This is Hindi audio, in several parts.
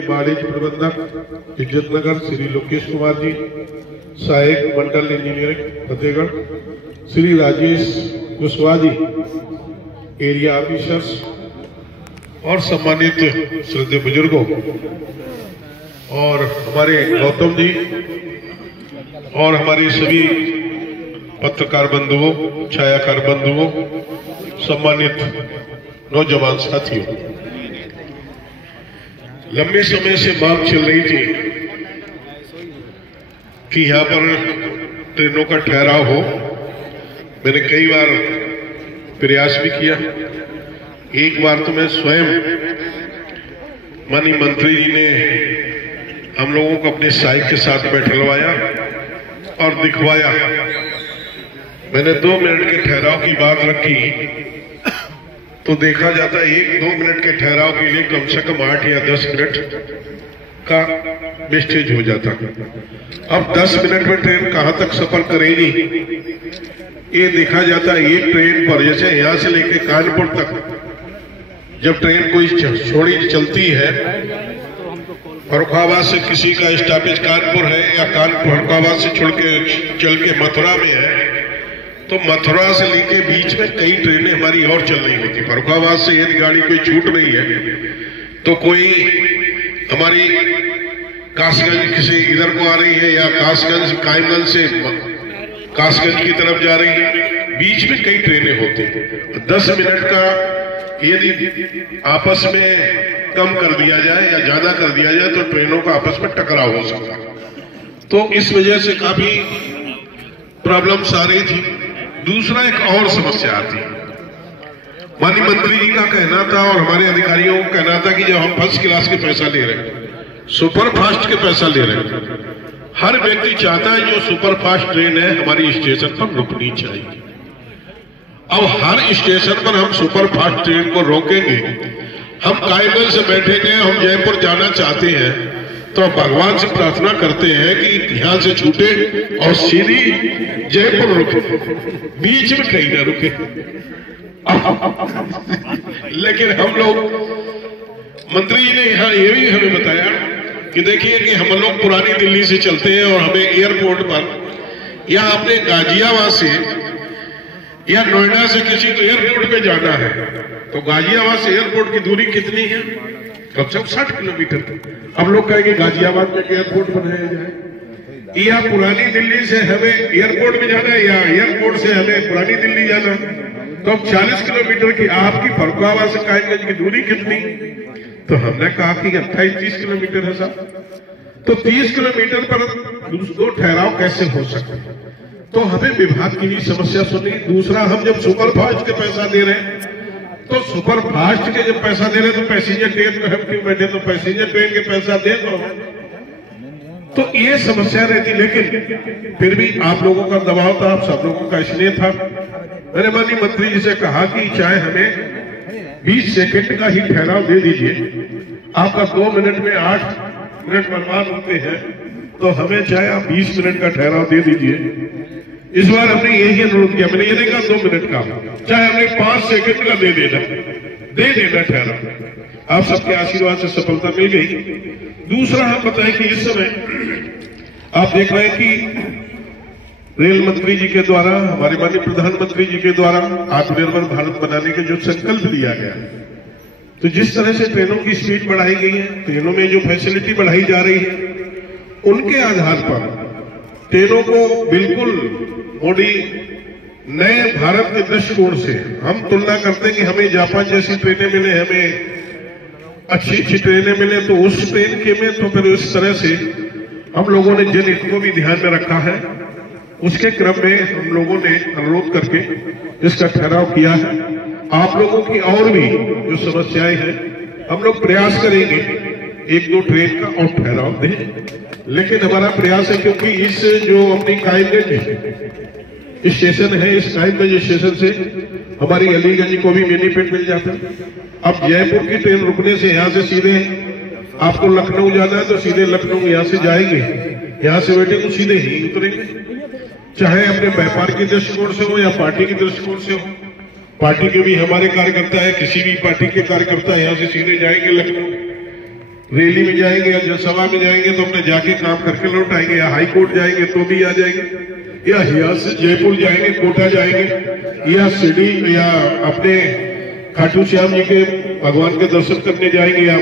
वाणिज्य प्रबंधक इज्जतनगर श्री लोकेश कुमार जी, सहायक मंडल engineering Fatehgarh Shri Rajesh Kushwaha ji, area officers और सम्मानित श्रद्धेय बुजुर्गों और हमारे गौतम जी और हमारे सभी पत्रकार बंधुओं, छायाकार बंधुओं, सम्मानित नौजवान साथियों, लंबे समय से मांग चल रही थी कि यहाँ पर ट्रेनों का ठहराव हो। मैंने कई बार प्रयास भी किया। एक बार तो मैं स्वयं माननीय मंत्री जी ने हम लोगों को अपने सहायक के साथ बैठलवाया और दिखवाया। मैंने 2 मिनट के ठहराव की बात रखी तो देखा जाता है 1-2 मिनट के ठहराव के लिए कम से कम 8 या 10 मिनट का वेस्टेज हो जाता। अब 10 मिनट में ट्रेन कहां तक सफर करेगी ये देखा जाता है। एक ट्रेन पर जैसे यहां से लेकर कानपुर तक जब ट्रेन कोई छोड़ी चलती है, फर्रुखाबाद से किसी का स्टॉपेज कानपुर है या फर्रुखाबाद से छोड़ के चल के मथुरा में है, तो मथुरा से लेके बीच में कई ट्रेनें हमारी और चल रही होती। फर्रुखाबाद से यदि गाड़ी कोई छूट रही है तो कोई हमारी कासगंज किसी इधर को आ रही है या कासगंज कायमगंज से कासगंज की तरफ जा रही है, बीच में कई ट्रेनें होती। 10 मिनट का यदि आपस में कम कर दिया जाए या ज्यादा कर दिया जाए तो ट्रेनों का आपस में टकराव हो सकता। तो इस वजह से काफी प्रॉब्लम्स आ रही थी। दूसरा एक और समस्या आती। माननीय मंत्री जी का कहना था और हमारे अधिकारियों का कहना था कि जब हम फर्स्ट क्लास के पैसा ले रहे हैं, सुपर फास्ट के पैसा ले रहे हैं, हर व्यक्ति चाहता है जो सुपर फास्ट ट्रेन है हमारी स्टेशन पर रुकनी चाहिए। अब हर स्टेशन पर हम सुपर फास्ट ट्रेन को रोकेंगे, हम कायमगंज से बैठेंगे, हम जयपुर जाना चाहते हैं तो भगवान से प्रार्थना करते हैं कि यहां से छूटे और सीधी जयपुर रुके, बीच में कहीं ना रुके। लेकिन हम लोग, मंत्री जी ने यहां ये भी हमें बताया कि देखिए कि हम लोग पुरानी दिल्ली से चलते हैं और हमें एयरपोर्ट पर या अपने गाजियाबाद से या नोएडा से किसी तो एयरपोर्ट पे जाना है, तो गाजियाबाद से एयरपोर्ट की दूरी कितनी है? कम से कम 60 किलोमीटर। हम लोग कहेंगे गाजियाबाद में एयरपोर्ट बनाया जाए, या पुरानी दिल्ली से हमें एयरपोर्ट में जाना है या एयरपोर्ट से हमें पुरानी दिल्ली जाना, तो अब 40 किलोमीटर की आपकी फर्रुखाबाद से कायमगंज की दूरी कितनी? तो हमने कहा कि 28-30 किलोमीटर है साहब। तो 30 किलोमीटर पर 2 ठहराव कैसे हो सकते? तो हमें विभाग की भी समस्या सुनी। दूसरा, हम जब सुपर फास्ट के पैसा दे रहे हैं तो सुपर फास्ट के जब पैसा दे रहे तो पैसेंजर ट्रेन में हम क्यों बैठे? तो पैसेंजर ट्रेन के पैसा दे तो ये समस्या रहती। लेकिन फिर भी आप लोगों का दबाव था, आप सब लोगों का स्नेह था। मैंने माननीय मंत्री जी से कहा कि चाहे हमें 20 सेकंड का ही ठहराव दे दीजिए, आपका 2 मिनट में 8 मिनट बर्बाद होते हैं, तो हमें चाहे आप 20 मिनट का ठहराव दे दीजिए। इस बार हमने यही अनुरोध किया। मैंने ये देखा 2 मिनट का, चाहे हमने 5 सेकंड का दे देना ठहराव। आप सबके आशीर्वाद से सफलता मिल गई। दूसरा, हम बताएं कि इस समय आप देख रहे हैं कि रेल मंत्री जी के द्वारा, हमारे माननीय प्रधानमंत्री जी के द्वारा आत्मनिर्भर भारत बनाने के जो संकल्प लिया गया, तो जिस तरह से ट्रेनों की स्पीड बढ़ाई गई है, ट्रेनों में जो फैसिलिटी बढ़ाई जा रही है, उनके आधार पर ट्रेनों को बिल्कुल मोदी नए भारत के दृष्टिकोण से हम तुलना करते हैं कि हमें जापान जैसी ट्रेनें मिले, हमें अच्छी ट्रेनें मिले, तो उस ट्रेन के में तो फिर इस तरह से हम लोगों ने जनहित को भी ध्यान में रखा है। उसके क्रम में हम लोगों ने अनुरोध करके इसका ठहराव किया है। आप लोगों की और भी जो समस्याएं हैं हम लोग प्रयास करेंगे 1-2 ट्रेन का और ठहराव दें। लेकिन हमारा प्रयास है, क्योंकि इस जो अपनी कायमगंज स्टेशन है, इस कायमगंज स्टेशन से हमारी अलीगंज को भी बेनिफिट मिल जाता है। अब जयपुर की ट्रेन रुकने से यहाँ से सीधे आपको लखनऊ जाना है तो सीधे लखनऊ यहाँ से जाएंगे, यहाँ से बैठे तो सीधे ही उतरेंगे, चाहे अपने व्यापार के दृष्टिकोण से हो या पार्टी के दृष्टिकोण से हो। पार्टी के भी हमारे कार्यकर्ता है, किसी भी पार्टी के कार्यकर्ता यहाँ से सीधे जाएंगे लखनऊ, रैली में जाएंगे या जनसभा में जाएंगे तो अपने जाके काम करके लौट आएंगे, या हाई कोर्ट जाएंगे तो भी आ जाएंगे, या यहाँ से जयपुर जाएंगे, कोटा जाएंगे, या शिरडी या अपने खाटू श्याम जी के भगवान के दर्शन करने जाएंगे, या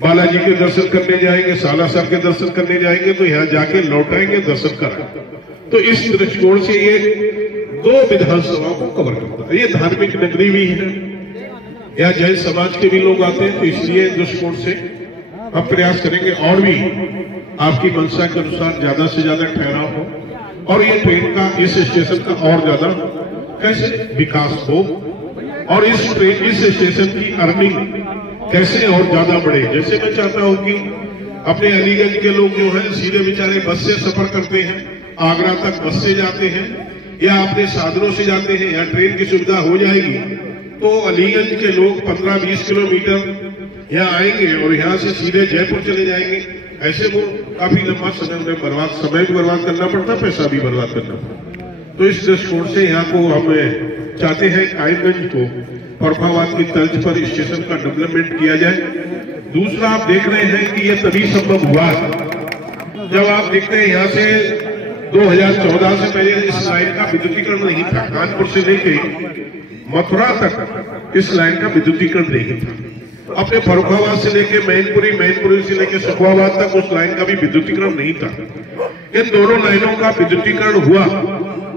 बालाजी के दर्शन करने जाएंगे, सालासर के दर्शन करने जाएंगे, तो यहाँ जाके लौटाएंगे, दर्शन कराएंगे। तो इस दृष्टिकोण से ये 2 विधानसभाओं को कवर करता है। ये धार्मिक नगरी भी है, यहाँ जैन समाज के भी लोग आते हैं, तो इसलिए दृष्टिकोण से हम प्रयास करेंगे और भी आपकी मंशा के अनुसार ज्यादा से ज्यादा ठहराव हो, और ये ट्रेन का, इस स्टेशन का और ज्यादा कैसे विकास हो, और इस स्टेशन की अर्निंग कैसे और ज्यादा बढ़े। जैसे मैं चाहता हूं कि अपने अलीगंज के लोग जो हैं सीधे बेचारे बस से सफर करते हैं, आगरा तक बस से जाते हैं, या अपने साधनों से जाते हैं, या ट्रेन की सुविधा हो जाएगी तो अलीगंज के लोग 15-20 किलोमीटर यहाँ आएंगे और यहाँ से सीधे जयपुर चले जाएंगे। ऐसे वो काफी लंबा समय भी बर्बाद करना पड़ता, पैसा भी बर्बाद करना पड़ता। तो इस दृष्टिकोण से यहाँ को हम चाहते हैं कायमगंज को फर्रुखाबाद की तर्ज पर स्टेशन का डेवलपमेंट किया जाए। दूसरा, आप देख रहे हैं कि ये तभी संभव हुआ जब आप देखते हैं यहाँ से 2014 से पहले इस लाइन का विद्युतीकरण नहीं था। कानपुर से लेके मथुरा तक इस लाइन का विद्युतीकरण नहीं था। अपने फर्रुखाबाद से लेके मैनपुरी से लेके सुखवाबाद तक उस लाइन का भी विद्युतीकरण नहीं था। इन दोनों लाइनों का विद्युतीकरण हुआ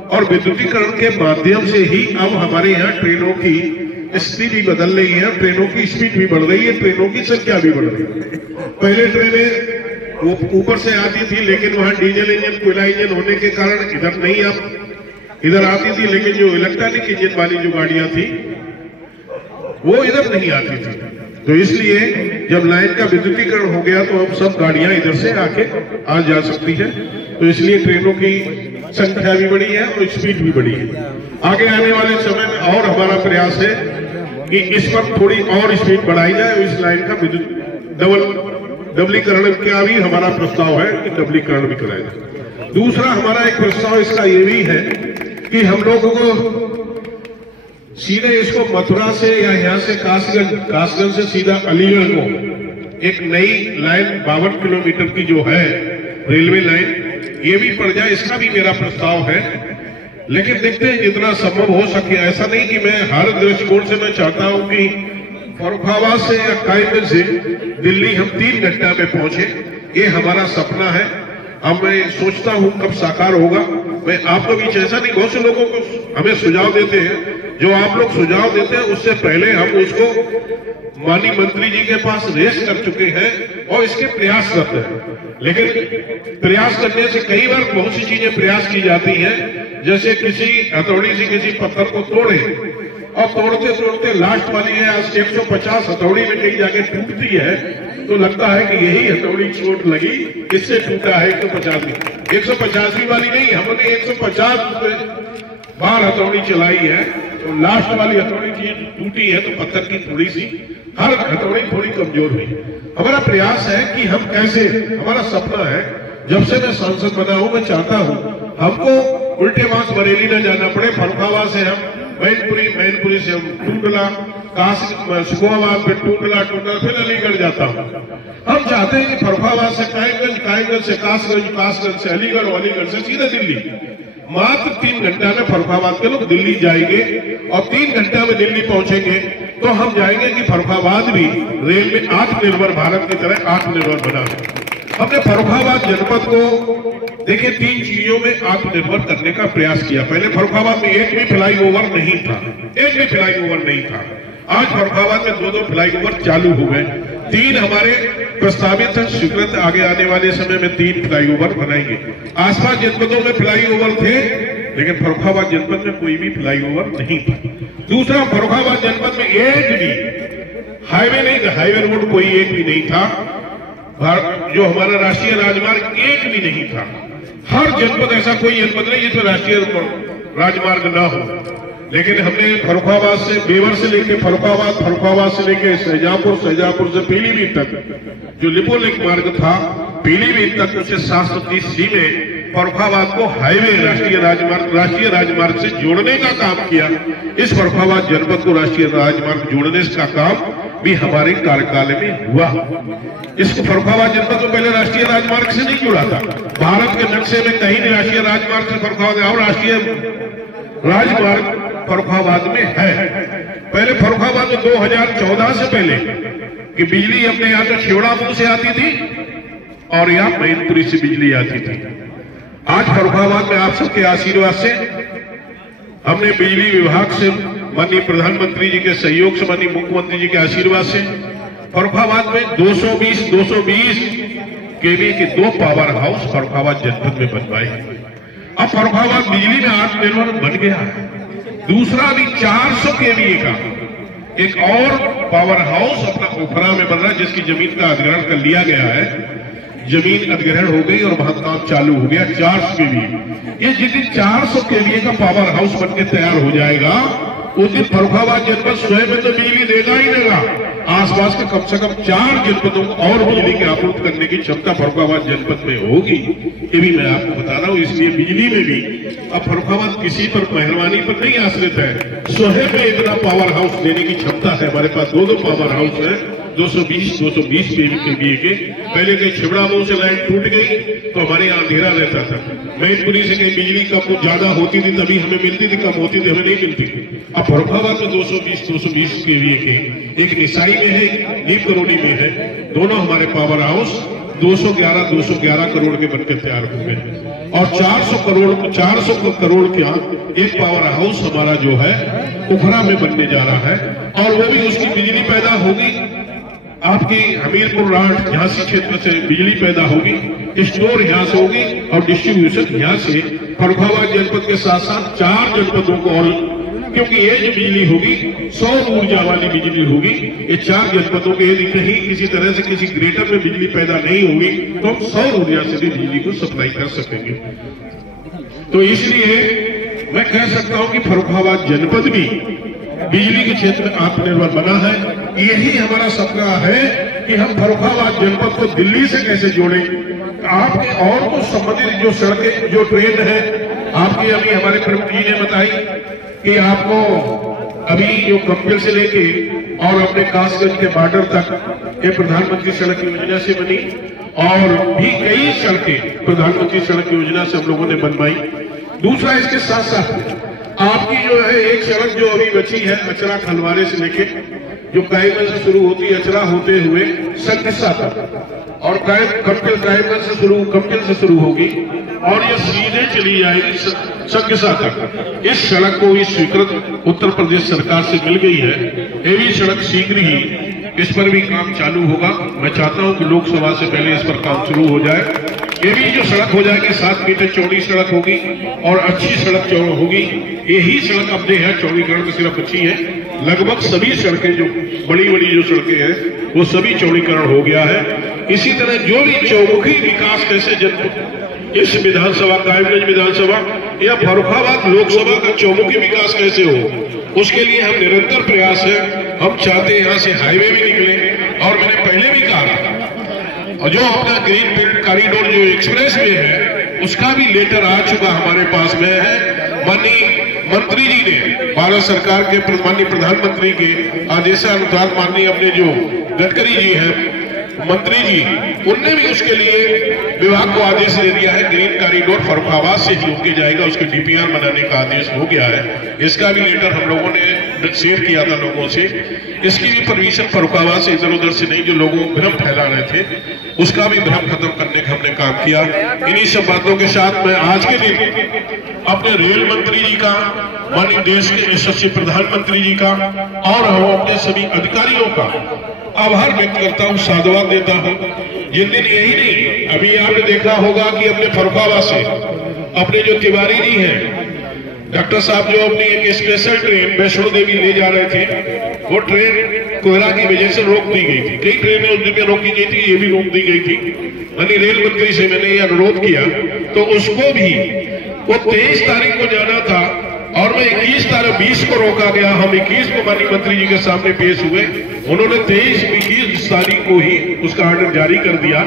और विद्युतीकरण के माध्यम से ही अब हमारे यहाँ ट्रेनों की स्थिति भी बदल रही है, ट्रेनों की स्पीड भी बढ़ रही है, ट्रेनों की संख्या भी बढ़ रही है। पहले ट्रेनें वो ऊपर से आती थी, लेकिन वहां डीजल इंजन, कोयला इंजन होने के कारण इधर नहीं इधर आती थी, लेकिन जो इलेक्ट्रॉनिक इंजन वाली जो गाड़ियां थी वो इधर नहीं आती थी। तो इसलिए जब लाइन का विद्युतीकरण हो गया तो अब सब गाड़ियां इधर से आके आ जा सकती है। तो इसलिए ट्रेनों की संख्या भी बढ़ी है और स्पीड भी बढ़ी है। आगे आने वाले समय में और हमारा प्रयास है कि इस पर थोड़ी और स्पीड बढ़ाई जाए। इस लाइन का विद्युत डबलीकरण का भी हमारा प्रस्ताव है कि डबलीकरण भी कराया जाए। दूसरा हमारा एक प्रस्ताव इसका ये भी है कि हम लोगों को सीधे इसको मथुरा से या यहाँ से कासगंज से सीधा अलीगढ़ को एक नई लाइन 52 किलोमीटर की जो है रेलवे लाइन, ये भी पड़ जाए, इसका भी मेरा प्रस्ताव है। लेकिन देखते हैं जितना संभव हो सके। ऐसा नहीं कि मैं हर दृष्टिकोण से मैं चाहता हूं कि फर्रुखाबाद से या कायमगंज से दिल्ली हम 3 घंटा में पहुंचे, ये हमारा सपना है। अब मैं सोचता हूं कब साकार होगा। मैं आपको भी ऐसा नहीं, बहुत से लोगों को हमें सुझाव देते हैं, जो आप लोग सुझाव देते हैं उससे पहले हम उसको माननीय मंत्री जी के पास रेस कर चुके हैं और इसके प्रयास करते हैं। लेकिन प्रयास करने से कई बार बहुत सी चीजें प्रयास की जाती हैं, जैसे किसी हथौड़ी से किसी पत्थर को तोड़े और तोड़ते तोड़ते लास्ट वाली है 150 हथौड़ी में कहीं जाके टूटती है तो लगता है कि यही हथौड़ी चोट लगी, इससे टूटा है 150 वाली नहीं, हमने 150 बार हथौड़ी चलाई है तो लास्ट वाली हथौड़ी टूटी है तो पत्थर की थोड़ी सी हर हथौड़ी थोड़ी कमजोर हुई। हमारा प्रयास है कि हम कैसे, हमारा सपना है, जब से मैं सांसद बना हूं मैं चाहता हूं हमको उल्टे मास बरेली न जाना पड़े। फर्रुखाबाद से हम मैनपुरी से हम टूंडला, सुखवाबाद पे टूंडला फिर अलीगढ़ जाता हूं। हम चाहते हैं कि फर्रुखाबाद से कायमगंज से कासगंज से अलीगढ़ और अलीगढ़ से सीधे दिल्ली। मात्र 3 घंटा में फर्रुखाबाद के लोग दिल्ली जाएंगे और 3 घंटा में दिल्ली पहुंचेंगे तो हम जाएंगे कि फर्रुखाबाद भी रेल में आत्मनिर्भर भारत की तरह आत्मनिर्भर बना। हमने फर्रुखाबाद जनपद को देखिए 3 चीजों में आत्मनिर्भर करने का प्रयास किया। पहले फर्रुखाबाद में एक भी फ्लाईओवर नहीं था, आज फर्रुखाबाद में 2-2 फ्लाईओवर चालू हो गए। 3 हमारे प्रस्तावित है, स्वीकृत आगे आने वाले समय में 3 फ्लाईओवर बनाएंगे। आसपास जनपदों में फ्लाईओवर थे लेकिन फर्रुखाबाद जनपद में कोई भी फ्लाईओवर नहीं था। दूसरा, फर्रुखाबाद जनपद में एक भी हाईवे नहीं था, हाईवे रोड कोई एक भी नहीं था। जो हमारा राष्ट्रीय राजमार्ग एक भी नहीं था। हर जनपद, ऐसा कोई जनपद नहीं जिसमें राष्ट्रीय राजमार्ग ना हो। लेकिन हमने फर्रुखाबाद से बेवर से लेके फर्रुखाबाद से लेके शाहजहांपुर से पीलीभीत तक जो लिपोलेक मार्ग था, पीलीभीत तक उसे 730 में फर्रुखाबाद को हाईवे राष्ट्रीय राजमार्ग से जोड़ने का काम किया। इस फर्रुखाबाद जनपद को राष्ट्रीय राजमार्ग जोड़ने का काम भी हमारे कार्यकाल में हुआ। इसको फर्रुखाबाद जनपद को पहले राष्ट्रीय राजमार्ग से नहीं जुड़ा था। भारत के नक्शे में कहीं नहीं राष्ट्रीय राजमार्ग से फर्रुखाबाद, और राष्ट्रीय राजमार्ग फर्रुखाबाद में है। पहले फर्रुखाबाद में 2014 से पहले कि बिजली अपने यहाँ का छिवड़ापुर से आती थी और यहाँ मैनपुरी से बिजली आती थी। आज फर्रुखाबाद में आप सबके आशीर्वाद से हमने बिजली विभाग से, माननीय प्रधानमंत्री जी के सहयोग से, माननीय मुख्यमंत्री जी के आशीर्वाद से फर्रुखाबाद में 220 केवी के 2 पावर हाउस फर्रुखाबाद जनपद में बनवाए। अब फर्रुखाबाद बिजली में आत्मनिर्भर बन गया है। दूसरा भी 400 केवी का एक और पावर हाउस अपना ओखरा में बन रहा है, जिसकी जमीन का अधिग्रहण कर लिया गया है। जमीन अधिग्रहण हो गई और वहां काम चालू हो गया 400 केवी। ये जिस दिन 400 केवी का पावर हाउस बनके तैयार हो जाएगा उस दिन फर्रुखाबाद जनपद स्वयं में तो बिजली देगा ही देगा, आसपास के कम से कम 4 जनपदों को और बिजली की आपूर्ति करने की क्षमता फर्रुखाबाद जनपद में होगी। ये भी मैं आपको बता रहा हूँ। इसलिए बिजली में भी अब फर्रुखाबाद किसी पर मेहरबानी पर नहीं आश्रित है, स्वयं में इतना पावर हाउस देने की क्षमता है। हमारे पास 2 पावर हाउस है 220 केवी के। पहले कहीं छिबड़ामऊ से लाइन टूट गई तो हमारे यहाँ अंधेरा रहता था। मैनपुरी से कहीं बिजली कम ज्यादा होती थी तभी हमें मिलती थी, कम होती थी हमें नहीं मिलती थी। अब फर्रुखाबाद में 220 केवी के, एक निसाई में है, नीम करोली में है। दोनों हमारे पावर हाउस 211 करोड़ के बनकर तैयार हो गए और 400 करोड़ का एक पावर हाउस हमारा जो है ओखरा में बनने जा रहा है। और वो भी उसकी बिजली पैदा होगी आपकी हमीरपुर राठ झांसी क्षेत्र से बिजली पैदा होगी, स्टोर यहाँ से होगी और डिस्ट्रीब्यूशन यहाँ से फर्रुखाबाद जनपद के साथ साथ 4 जनपदों को। और क्योंकि ये जो बिजली होगी सौर ऊर्जा वाली बिजली होगी, ये 4 जनपदों के यदि कहीं किसी तरह से किसी ग्रेटर में बिजली पैदा नहीं होगी तो हम सौर ऊर्जा से भी बिजली को सप्लाई कर सकेंगे। तो इसलिए मैं कह सकता हूं कि फर्रुखाबाद जनपद भी बिजली के क्षेत्र में आत्मनिर्भर बना है। यही हमारा सपना है कि हम फर्रुखाबाद जनपद को दिल्ली से कैसे जोड़ें। आपके और को संबंधित जो सड़कें, जो ट्रेन है आपकी, अभी हमारे प्रमुख जी ने बताई कि आपको अभी जो कम्पिल से लेके और अपने कासगंज के बॉर्डर तक ये प्रधानमंत्री सड़क योजना से बनी और भी कई सड़कें प्रधानमंत्री सड़क योजना से हम लोगों ने बनवाई। दूसरा इसके साथ साथ आपकी जो है एक सड़क जो अभी बची है अचरा खलवारे से लेके जो कायमगंज से शुरू होती है, अचरा होते हुए संकिसा तक और कम्पिल से शुरू होगी और ये सीधे चली जाएगी संकिसा तक। इस सड़क को भी स्वीकृत उत्तर प्रदेश सरकार से मिल गई है। ये भी सड़क शीघ्र ही इस पर भी काम चालू होगा। मैं चाहता हूं कि लोकसभा से पहले इस पर काम शुरू हो जाए। ये भी जो सड़क हो जाएगी 7 मीटर चौड़ी सड़क होगी और अच्छी सड़क चौड़ी होगी। यही सड़क अब जो है चौड़ीकरण की सिर्फ अच्छी है, लगभग सभी सड़कें जो बड़ी जो सड़कें हैं वो सभी चौड़ीकरण हो गया है। इसी तरह जो भी चौमुखी विकास कैसे जनपद इस विधानसभा, कायमगंज विधानसभा या फर्रुखाबाद लोकसभा का चौमुखी विकास कैसे हो, उसके लिए हम निरंतर प्रयास है। हम चाहते हैं यहाँ से हाईवे भी निकले और मैंने पहले भी कहा और जो अपना ग्रीन बेल्ट कॉरिडोर जो एक्सप्रेस वे है उसका भी लेटर आ चुका हमारे पास में है। माननीय मंत्री जी ने, भारत सरकार के माननीय प्रधानमंत्री के आदेशानुसार माननीय अपने जो गडकरी जी हैं मंत्री जी, उनने भी उसके लिए विभाग को आदेश दे दिया है। ग्रीन कॉरिडोर फर्रुखाबाद से ही होके जाएगा, उसके डीपीआर बनाने का आदेश हो गया है। इसका भी लेटर हम लोगों ने शेयर किया था लोगों से। इसकी भी परमिशन फर्रुखाबाद से इधर उधर से नहीं, जो लोगों को भ्रम फैला रहे थे उसका भी भ्रम खत्म करने का हमने काम किया। इन्हीं सब बातों के साथ मैं आज के दिन अपने रेल मंत्री जी का, माननीय देश के यशस्वी प्रधानमंत्री जी का और हम अपने सभी अधिकारियों का आभार व्यक्त करता हूं, साधुवाद देता हूं। जिन दिन यही नहीं, अभी आपने देखा होगा कि अपने फर्रुखाबाद से अपने जो तिवारी जी हैं डॉक्टर साहब, जो अपनी एक स्पेशल ट्रेन वैष्णो देवी ले जा रहे थे, वो ट्रेन कोयला की वजह से रोक दी गई थी। कई ट्रेनें उस दिन में रोकी गई थी, ये भी रोक दी गई थी। यानी रेल मंत्री से मैंने ये अनुरोध किया तो उसको भी वो 23 तारीख को जाना था और मैं 20 को रोका गया। हम 21 को माननीय मंत्री जी के सामने पेश हुए, उन्होंने 21 तारीख को ही उसका ऑर्डर जारी कर दिया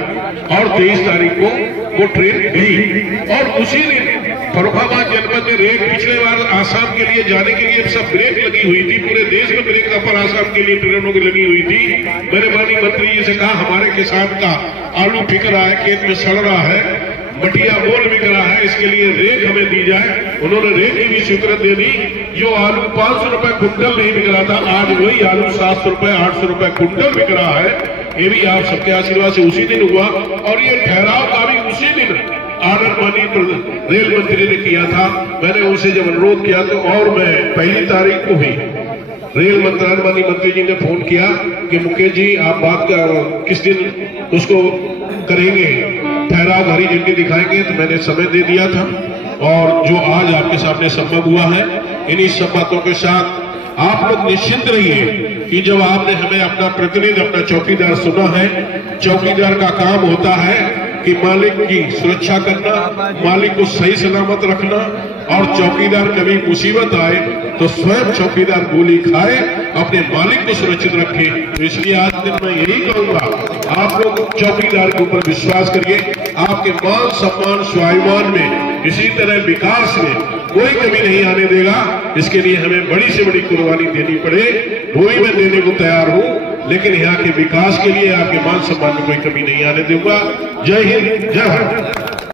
और 23 तारीख को वो ट्रेन गई और उसी दिन फर्रुखाबाद जनपद में रेल पिछले बार आसाम के लिए जाने के लिए सब ब्रेक लगी हुई थी, पूरे देश में ब्रेक अपर आसाम के लिए ट्रेनों की लगी हुई थी। मैंने माननीय मंत्री जी से कहा हमारे किसान का आलू बिक रहा है, खेत में सड़ रहा है, मटिया मोल बिक रहा है, इसके लिए रेक हमें दी जाए। उन्होंने रेक की भी स्वीकृति दे दी। जो आलू 500 रुपए कुंटल नहीं बिक रहा था, आज वही आलू 700 रुपए 800 रुपए कुंटल बिक रहा है। ये भी आप सबके आशीर्वाद से उसी दिन हुआ, और ये ठहराव का भी उसी दिन आर्डर माननीय रेल मंत्री ने किया था। मैंने उनसे जब अनुरोध किया तो, और मैं 1 तारीख को भी रेल मंत्रालय माननीय मंत्री जी ने फोन किया कि मुकेश जी आप बात किस दिन उसको करेंगे, ठहराव हरी झंडी दिखाएंगे, तो मैंने समय दे दिया था। और जो आज आपके सामने संभव हुआ है, इन्हीं सब बातों के साथ आप लोग निश्चिंत रहिए कि जब आपने हमें अपना प्रतिनिधि, अपना चौकीदार सुना है, चौकीदार का काम होता है कि मालिक की सुरक्षा करना, मालिक को सही सलामत रखना, और चौकीदार कभी मुसीबत आए तो स्वयं चौकीदार गोली खाए, अपने मालिक को सुरक्षित रखे। तो इसलिए आज दिन मैं यही कहूंगा, आप लोग चौकीदार के ऊपर विश्वास करिए। आपके मान सम्मान स्वाभिमान में, इसी तरह विकास में कोई कमी नहीं आने देगा। इसके लिए हमें बड़ी से बड़ी कुर्बानी देनी पड़े, वो भी मैं देने को तैयार हूं, लेकिन यहाँ के विकास के लिए आपके मान सम्मान में कोई कमी नहीं आने दूंगा। जय हिंद, जय भारत।